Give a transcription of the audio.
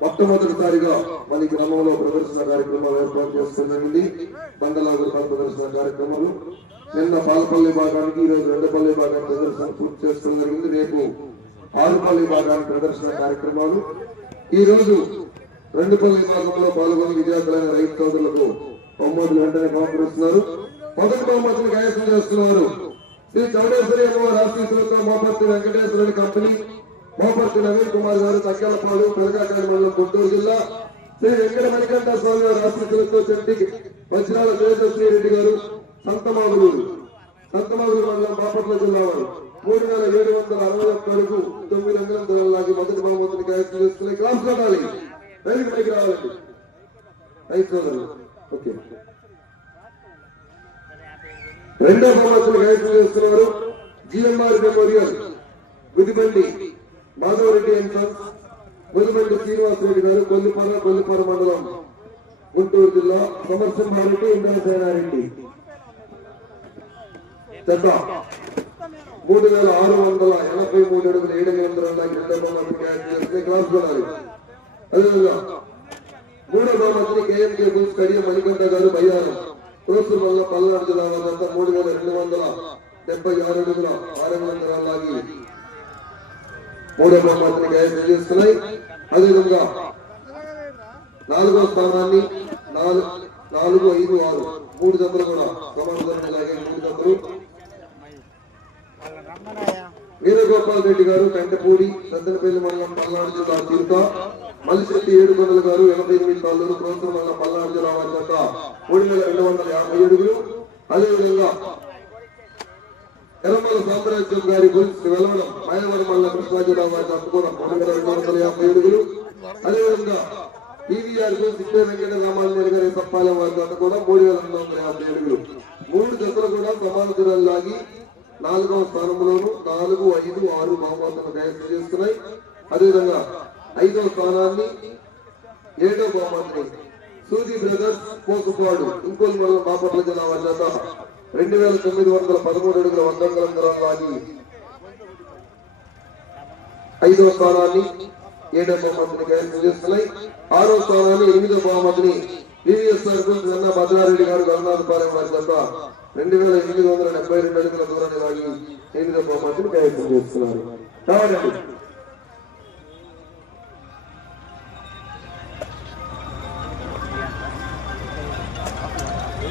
మొట్టమొదటిసారిగా మన గ్రామంలో ప్రదర్శన కార్యక్రమాలు ఏర్పాటు చేస్తున్నది బండలాగురు ప్రదర్శన కార్యక్రమాలు నిన్న పాలపల్లి భాగానికి ఈ రోజు రెండపల్లి భాగానికి ప్రదర్శన పూర్తి చేసుకోవడం జరిగింది రేపు ఆరుపల్లి భాగానికి ప్రదర్శన కార్యక్రమాలు. ఈ రోజు రెండుపల్లి భాగంలో పాల్గొని విద్యార్థులైన రైతు సోదరులకు బహుమతులు వెంటనే సమర్పిస్తున్నారు. మొదటి బహుమతులు కైవసం చేస్తున్నారు. శ్రీ చౌడేశ్వరి అమ్మవారి ఆశీస్సులతో మోపర్తి వెంకటేశ్వరుడి కంపెనీ మోపర్తి నవీన్ కుమార్ గారు తగ్గలపాడు పెరగాకాయ మండలం గుంటూరు జిల్లా. శ్రీ వెంకట మణికంఠ స్వామి గారు ఆశీస్సులతో చెట్టి వజ్రాల జయశ్రీ రెడ్డి గారు సంతమాగులూరు. సంతమాగులూరు మండలం బాపట్ల జిల్లా వారు. మూడు వేల ఏడు వందల అరవై ఒక్క అడుగు తొమ్మిది వందల దూరంలాగి మొదటి బహుమతిని ప్రయత్నం చేస్తున్నాయి క్లాస్ కొట్టాలి రైలు పైకి రావాలండి. రైతు ఓకే. రెండో బహుమతులు ప్రయత్నం చేస్తున్నారు GMR memorial. Gudibandi Madhavareddy and sons Srinivasareddy గారు కొల్లిపార కొల్లిపార మండలం గుంటూరు జిల్లా సమర్సింహారెడ్డి ఇంద్రసేనారెడ్డి. చెత్త. మూడు వేల ఆరు వందల ఎనభై మూడు అడుగుల ఏడు వందల క్లాస్ కొనాలి అదేవిధంగా మూడో బహుమతిని కేఎంకే బూస్ కడియ మణికంఠ గారు బయ్యారం. తోసూరు వల్ల పల్నాడు జిల్లా వారంతా మూడు వేల రెండు వందల డెబ్బై ఆరు అడుగుల ఆరు వందల లాగి మూడో బహుమతిని కైవసం చేస్తున్నాయి అదేవిధంగా నాలుగో స్థానాన్ని నాలుగు ఐదు ఆరు మూడు జతలు కూడా సమాధానం లాగే మూడు జతలు వీరగోపాల్ రెడ్డి గారు కంటపూడి సద్దనపల్లి మండలం పల్నాడు జిల్లా తీరుత. మల్లిశెట్టి ఏడుకొండల గారు ఎనభై ఎనిమిది తాళ్ళూరు ప్రభుత్వం మండలం పల్నాడు జిల్లా వారి జత మూడు వేల రెండు వందల యాభై అడుగులు అదేవిధంగా ఎర్రమల్ల సామ్రాజ్యం గారి గురించి వెలవడం మాయవరం మండలం కృష్ణా జిల్లా వారి వేల రెండు వందల యాభై అడుగులు అదేవిధంగా పీవీఆర్కు సిద్ధ వెంకట రామాంజలి గారి సప్పాలెం వారికి జత మూడు వేల రెండు వందల యాభై అడుగులు మూడు జతలు కూడా సమాన దూరాలు లాగి నాలుగవ స్థానంలోను నాలుగు ఐదు ఆరు బహుమతులు కైవసం చేస్తున్నాయి. అదేవిధంగా ఐదవ స్థానాన్ని ఏడో బహుమతిని సూది బ్రదర్స్ పోసుపాడు ఇంకోలు మండలం బాపట్ల జిల్లా వారి రెండు వేల తొమ్మిది వందల పదమూడు అడుగుల వంద అంగుళం ఐదవ స్థానాన్ని ఏడో బహుమతిని కైవసం చేస్తున్నాయి ఆరో స్థానాన్ని ఎనిమిదో బహుమతిని వివిఎస్ఆర్ వెన్న భద్రారెడ్డి గారు గంగాధపాలెం వారి జత రెండు వేల ఎనిమిది వందల డెబ్బై రెండు అడుగుల దూరాన్ని లాగి ఎనిమిదవ బహుమతిని కైవసం చేస్తున్నారు.